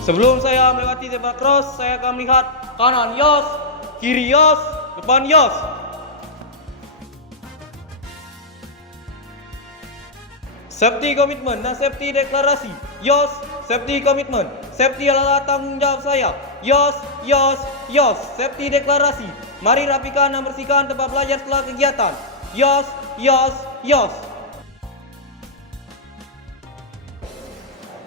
Sebelum saya melewati zebra cross, saya akan melihat kanan Yos, kiri Yos, depan Yos. Safety komitmen dan safety deklarasi. Yos, safety komitmen. Safety adalah tanggung jawab saya. Yos, Yos, Yos. Safety deklarasi. Mari rapikan dan bersihkan tempat belajar setelah kegiatan. Yos, Yos, Yos.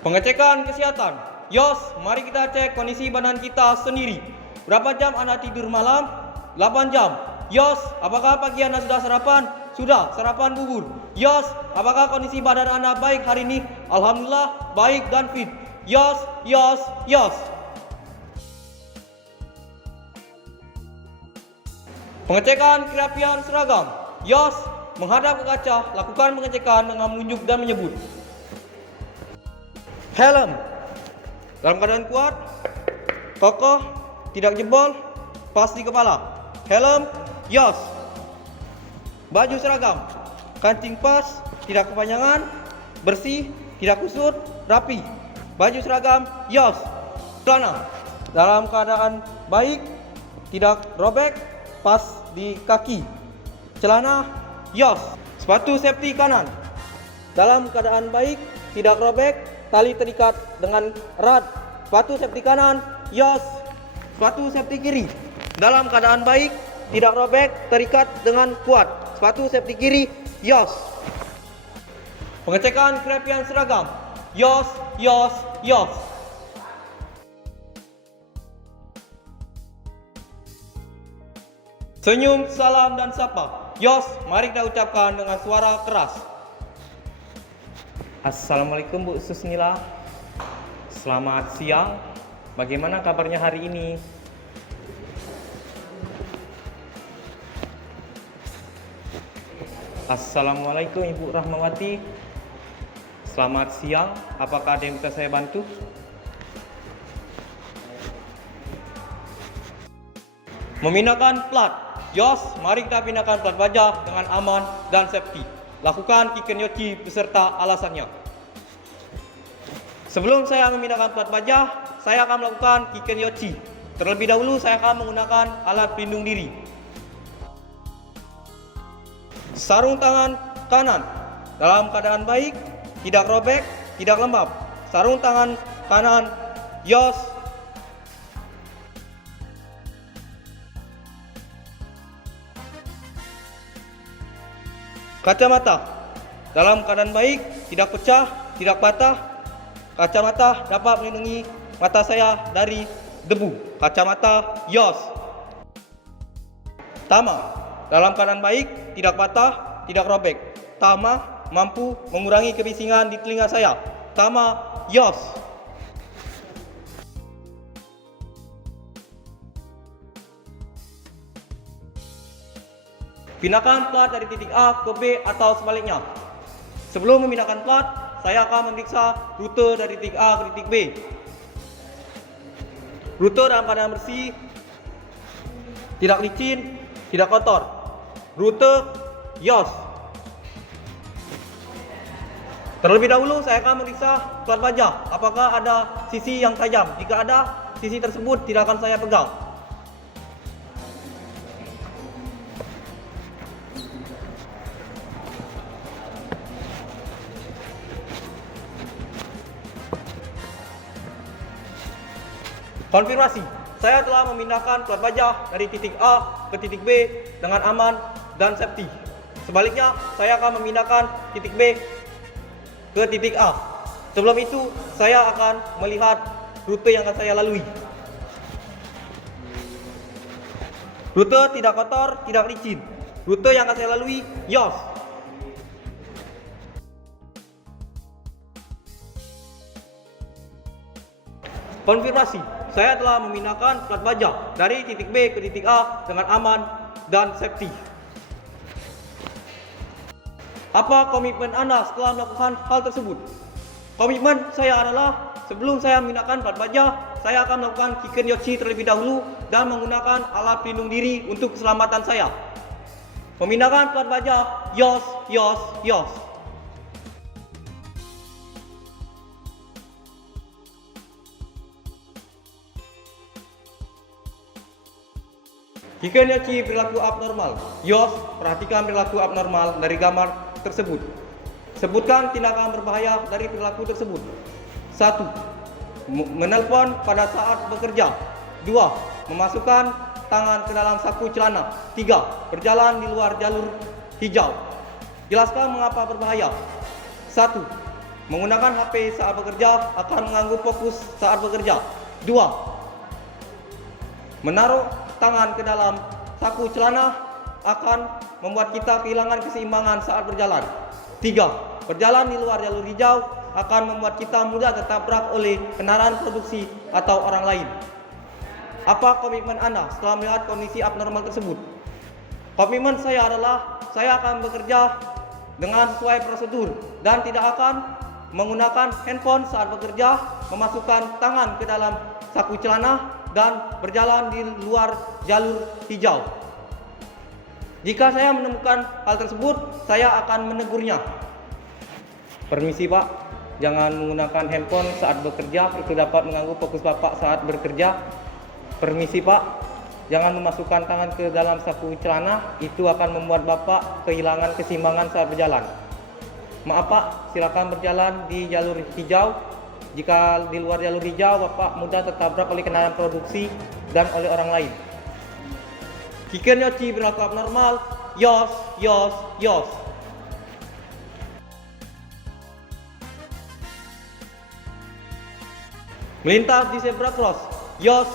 Pengecekan kesehatan. Yos, mari kita cek kondisi badan kita sendiri. Berapa jam Anda tidur malam? 8 jam. Yos, apakah pagi Anda sudah sarapan? Sudah, sarapan bubur. Yos, apakah kondisi badan Anda baik hari ini? Alhamdulillah, baik dan fit. Yos, Yos, Yos. Pengecekan kerapian seragam. Yos, menghadap ke kaca, lakukan pengecekan dengan menunjuk dan menyebut. Helm, dalam keadaan kuat, kokoh, tidak jebol, pas di kepala. Helm, Yos. Baju seragam, kancing pas, tidak kepanjangan, bersih, tidak kusut, rapi. Baju seragam, Yos. Celana, dalam keadaan baik, tidak robek, pas di kaki. Celana, Yos. Sepatu safety kanan, dalam keadaan baik, tidak robek, tali terikat dengan erat. Sepatu safety kanan, Yos. Sepatu safety kiri, dalam keadaan baik, tidak robek, terikat dengan kuat. Sepatu safety kiri, Yos. Pengecekan kerapian seragam. Yos, Yos, Yos. Senyum, salam dan sapa. Yos, mari kita ucapkan dengan suara keras. Assalamualaikum Bu Susnila. Selamat siang. Bagaimana kabarnya hari ini? Assalamualaikum Ibu Rahmawati. Selamat siang. Apakah ada yang bisa saya bantu? Memindahkan plat. Yos, mari kita pindahkan plat wajah dengan aman dan safety. Lakukan kiken yochi beserta alasannya. Sebelum saya memindahkan plat wajah, saya akan melakukan kiken yochi. Terlebih dahulu saya akan menggunakan alat pelindung diri. Sarung tangan kanan, dalam keadaan baik, tidak robek, tidak lembab. Sarung tangan kanan, Yos. Kacamata, dalam keadaan baik, tidak pecah, tidak patah. Kacamata dapat melindungi mata saya dari debu. Kacamata, Yos. Tama, dalam keadaan baik, tidak patah, tidak robek. Tama mampu mengurangi kebisingan di telinga saya. Tama, Yos. Pindahkan plat dari titik A ke B atau sebaliknya. Sebelum memindahkan plat, saya akan memeriksa rute dari titik A ke titik B. Rute dalam keadaan bersih, tidak licin, tidak kotor. Rute, Yos. Terlebih dahulu saya akan memeriksa plat wajah. Apakah ada sisi yang tajam? Jika ada, sisi tersebut tidak akan saya pegang. Konfirmasi, saya telah memindahkan plat wajah dari titik A ke titik B dengan aman dan safety. Sebaliknya, saya akan memindahkan titik B ke titik A. Sebelum itu, saya akan melihat rute yang akan saya lalui. Rute tidak kotor, tidak licin. Rute yang akan saya lalui, Yos. Konfirmasi, saya telah memindahkan plat wajah dari titik B ke titik A dengan aman dan safety. Apa komitmen Anda setelah melakukan hal tersebut? Komitmen saya adalah sebelum saya memindahkan plat wajah, saya akan melakukan kiken yochi terlebih dahulu dan menggunakan alat pelindung diri untuk keselamatan saya. Memindahkan plat wajah, Yos, Yos, Yos. Jika nyoci perilaku abnormal, Yos, perhatikan perilaku abnormal dari gambar tersebut. Sebutkan tindakan berbahaya dari perilaku tersebut. 1. Menelpon pada saat bekerja. 2. Memasukkan tangan ke dalam saku celana. 3. Berjalan di luar jalur hijau. Jelaskan mengapa berbahaya. 1. Menggunakan HP saat bekerja akan mengganggu fokus saat bekerja. 2. Menaruh tangan ke dalam saku celana akan membuat kita kehilangan keseimbangan saat berjalan. 3. Berjalan di luar jalur hijau akan membuat kita mudah tertabrak oleh kendaraan produksi atau orang lain. Apa komitmen Anda setelah melihat kondisi abnormal tersebut? Komitmen saya adalah saya akan bekerja dengan sesuai prosedur dan tidak akan menggunakan handphone saat bekerja, memasukkan tangan ke dalam saku celana, dan berjalan di luar jalur hijau. Jika saya menemukan hal tersebut, saya akan menegurnya. Permisi Pak, jangan menggunakan handphone saat bekerja, itu dapat mengganggu fokus Bapak saat bekerja. Permisi Pak, jangan memasukkan tangan ke dalam saku celana, itu akan membuat Bapak kehilangan keseimbangan saat berjalan. Maaf Pak, silakan berjalan di jalur hijau. Jika di luar jalur hijau, Bapak mudah tertabrak oleh kendaraan produksi dan oleh orang lain. Jika nyoci berlaku abnormal, Yos, Yos, Yos. Melintas di zebra cross, Yos,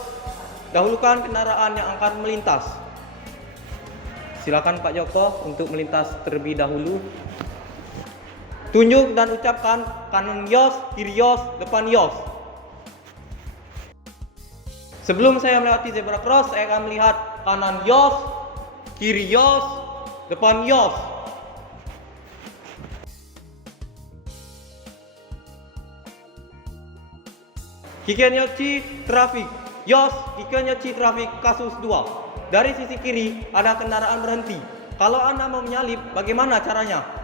dahulukan kendaraan yang akan melintas. Silakan Pak Joko untuk melintas terlebih dahulu. Tunjuk dan ucapkan kanan Yos, kiri Yos, depan Yos. Sebelum saya melewati zebra cross, saya akan melihat kanan Yos, kiri Yos, depan Yos. Jika nyoci trafik, Yos, jika nyoci trafik kasus 2. Dari sisi kiri ada kendaraan berhenti. Kalau Anda mau menyalip, bagaimana caranya?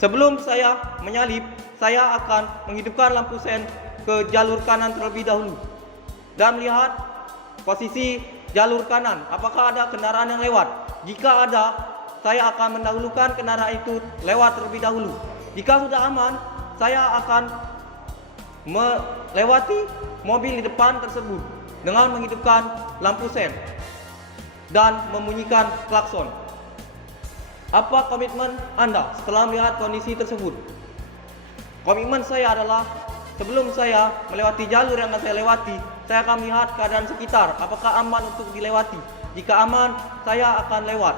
Sebelum saya menyalip, saya akan menghidupkan lampu sen ke jalur kanan terlebih dahulu dan melihat posisi jalur kanan, apakah ada kendaraan yang lewat. Jika ada, saya akan mendahulukan kendaraan itu lewat terlebih dahulu. Jika sudah aman, saya akan melewati mobil di depan tersebut dengan menghidupkan lampu sen dan membunyikan klakson. Apa komitmen Anda setelah melihat kondisi tersebut? Komitmen saya adalah sebelum saya melewati jalur yang akan saya lewati, saya akan melihat keadaan sekitar, apakah aman untuk dilewati. Jika aman, saya akan lewat.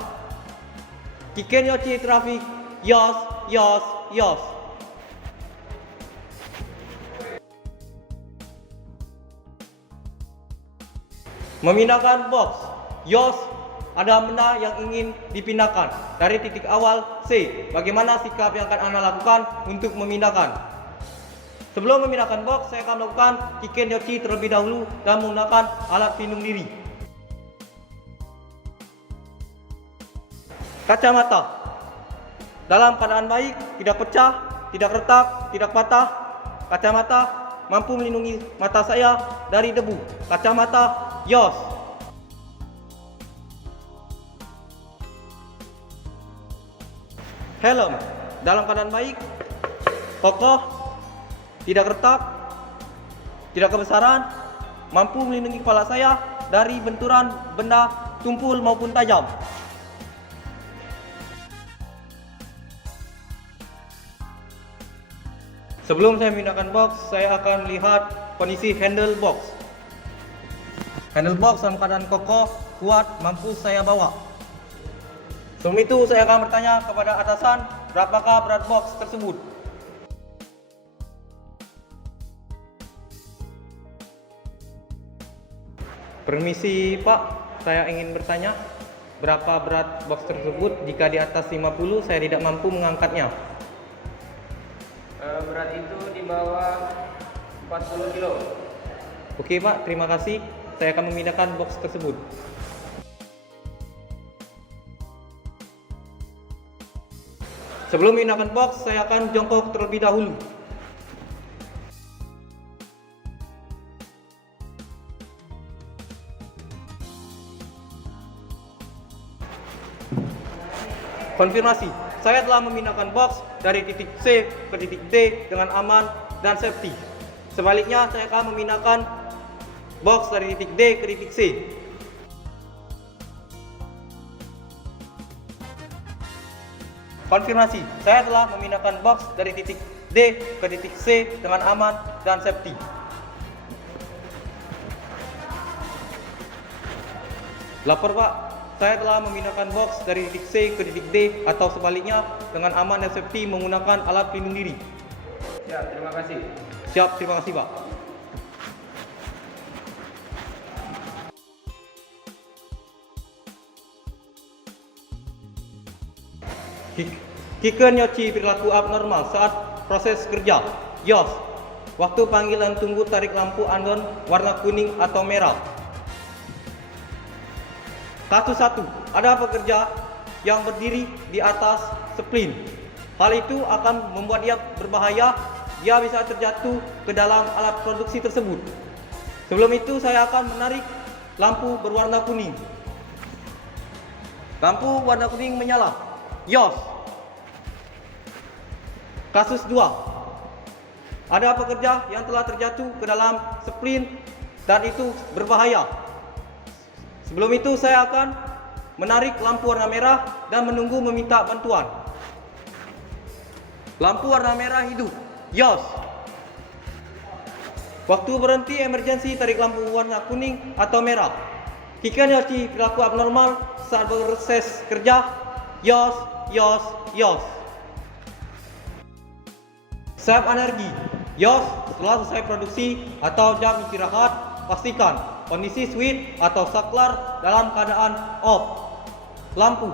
Jika nyoci trafik, Yos, Yos, Yos. Memindahkan box, Yos. Ada benda yang ingin dipindahkan dari titik awal C. Bagaimana sikap yang akan Anda lakukan untuk memindahkan? Sebelum memindahkan box, saya akan melakukan kick nyoci terlebih dahulu dan menggunakan alat pelindung diri. Kacamata dalam keadaan baik, tidak pecah, tidak retak, tidak patah. Kacamata mampu melindungi mata saya dari debu. Kacamata Yos. Helm dalam keadaan baik, kokoh, tidak retak, tidak kebesaran, mampu melindungi kepala saya dari benturan benda tumpul maupun tajam. Sebelum saya memindahkan box, saya akan melihat kondisi handle box. Handle box dalam keadaan kokoh, kuat, mampu saya bawa. Sebelum itu saya akan bertanya kepada atasan, berapakah berat box tersebut? Permisi Pak, saya ingin bertanya, berapa berat box tersebut? Jika di atas 50, saya tidak mampu mengangkatnya. Berat itu di bawah 40 kilo. Oke Pak, terima kasih. Saya akan memindahkan box tersebut. Sebelum memindahkan box, saya akan jongkok terlebih dahulu. Konfirmasi, saya telah memindahkan box dari titik C ke titik D dengan aman dan safety. Sebaliknya, saya akan memindahkan box dari titik D ke titik C. Konfirmasi, saya telah memindahkan box dari titik D ke titik C dengan aman dan safety. Lapor Pak, saya telah memindahkan box dari titik C ke titik D atau sebaliknya dengan aman dan safety menggunakan alat pelindung diri. Ya, terima kasih. Siap, terima kasih Pak. Kiken Yoshi perilaku abnormal saat proses kerja. YOS, waktu panggilan tunggu tarik lampu andon warna kuning atau merah. Kasus 1, ada pekerja yang berdiri di atas splint. Hal itu akan membuat dia berbahaya. Dia bisa terjatuh ke dalam alat produksi tersebut. Sebelum itu saya akan menarik lampu berwarna kuning. Lampu warna kuning menyala. YOS. Kasus 2, ada pekerja yang telah terjatuh ke dalam splint dan itu berbahaya. Sebelum itu saya akan menarik lampu warna merah dan menunggu meminta bantuan. Lampu warna merah hidup. YOS. Waktu berhenti emergensi tarik lampu warna kuning atau merah. Kiken Yoshi perilaku abnormal saat proses kerja. YOS, YOS, YOS. Save energi. YOS, setelah selesai produksi atau jam istirahat, pastikan kondisi switch atau saklar dalam keadaan off. Lampu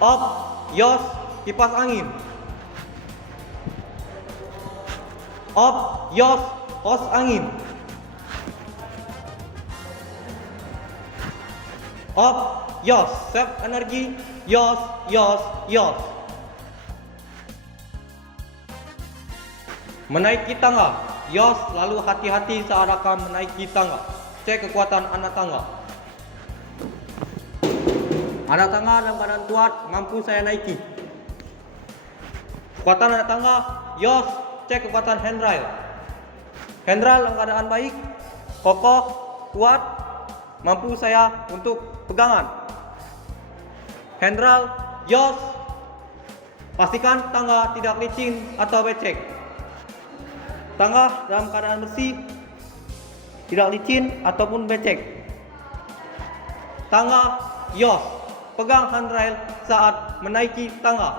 off. YOS, kipas angin off. YOS, hose angin off. YOS, save energi. YOS, YOS, YOS. Menaiki tangga. YOS, selalu hati-hati saat akan menaiki tangga. Cek kekuatan anak tangga. Anak tangga dalam keadaan kuat, mampu saya naiki. Kekuatan anak tangga. YOS, cek kekuatan handrail. Handrail dalam keadaan baik, kokoh, kuat, mampu saya untuk pegangan. Handrail. YOS, pastikan tangga tidak licin atau becek. Tangga dalam keadaan bersih, tidak licin ataupun becek. Tangga. YOS, pegang handrail saat menaiki tangga.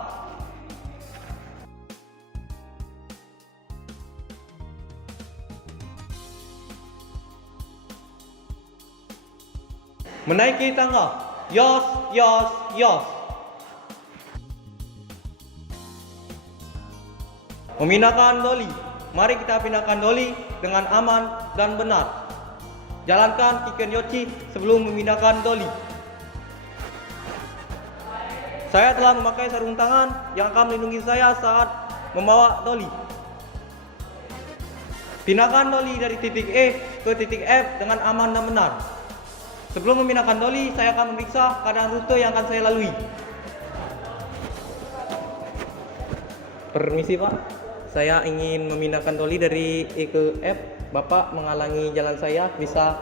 Menaiki tangga. YOS, YOS, YOS. Memindahkan doli. Mari kita pindahkan doli dengan aman dan benar. Jalankan Kiken Yoshi sebelum memindahkan doli. Saya telah memakai sarung tangan yang akan melindungi saya saat membawa doli. Pindahkan doli dari titik E ke titik F dengan aman dan benar. Sebelum memindahkan doli, saya akan memeriksa keadaan rute yang akan saya lalui. Permisi Pak. Saya ingin memindahkan doli dari E ke F. Bapak menghalangi jalan saya, bisa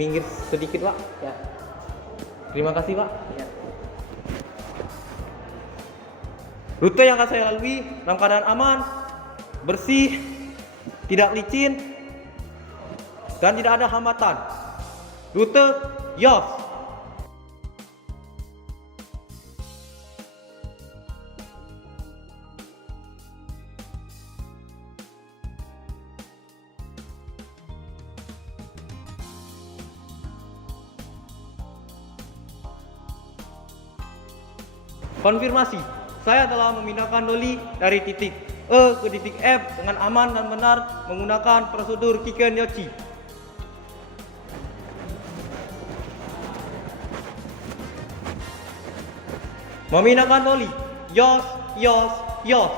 minggir sedikit Pak? Ya. Terima kasih Pak. Ya. Rute yang akan saya lalui dalam keadaan aman, bersih, tidak licin, dan tidak ada hambatan. Rute YOS. Konfirmasi, saya telah memindahkan doli dari titik E ke titik F dengan aman dan benar menggunakan prosedur Kiken Yoshi. Memindahkan doli. YOS, YOS, YOS.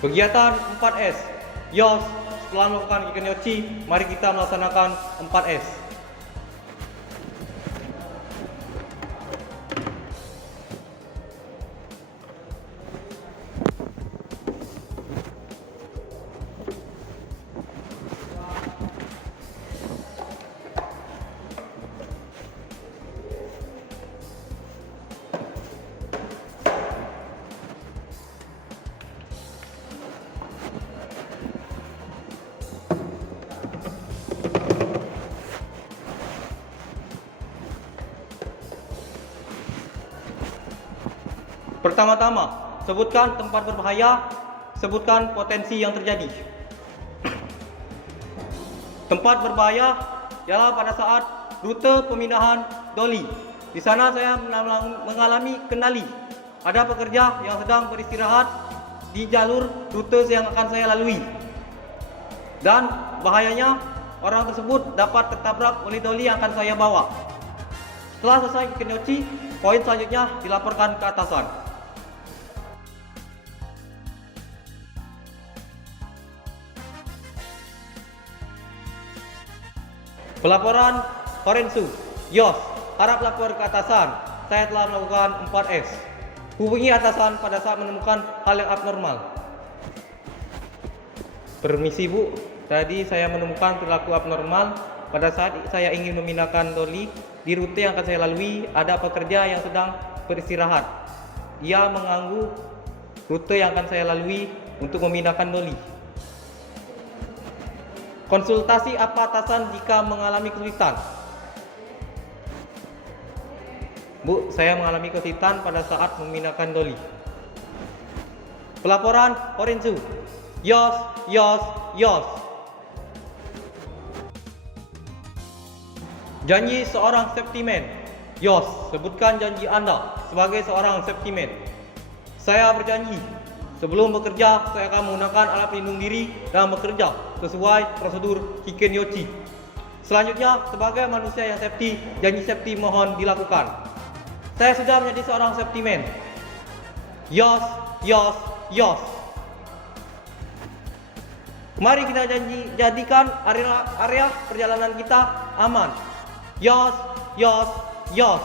Kegiatan 4S. YOS, setelah melakukan Kikenyochi, mari kita melaksanakan 4S. Pertama-tama, sebutkan tempat berbahaya, sebutkan potensi yang terjadi. Tempat berbahaya ialah pada saat rute pemindahan doli. Di sana saya mengalami kendali. Ada pekerja yang sedang beristirahat di jalur rute yang akan saya lalui. Dan bahayanya orang tersebut dapat tertabrak oleh doli yang akan saya bawa. Setelah selesai Kikenyochi, poin selanjutnya dilaporkan ke atasan. Pelaporan Horensu, Yos, harap lapor ke atasan. Saya telah melakukan 4S. Hubungi atasan pada saat menemukan hal yang abnormal. Permisi Bu, tadi saya menemukan perilaku abnormal pada saat saya ingin memindahkan doli. Di rute yang akan saya lalui, ada pekerja yang sedang beristirahat. Dia mengganggu rute yang akan saya lalui untuk memindahkan doli. Konsultasi apa atasan jika mengalami kesulitan? Bu, saya mengalami kesulitan pada saat memindahkan doli. Pelaporan Horensu, Yos, Yos, Yos. Janji seorang safety man. Yos, sebutkan janji Anda sebagai seorang safety man. Saya berjanji, sebelum bekerja, saya akan menggunakan alat pelindung diri dan bekerja sesuai prosedur Kikenyochi. Selanjutnya, sebagai manusia yang safety, janji safety mohon dilakukan. Saya sudah menjadi seorang safety man. Yos, Yos, Yos. Mari kita jadikan area perjalanan kita aman. Yos, Yos, Yos.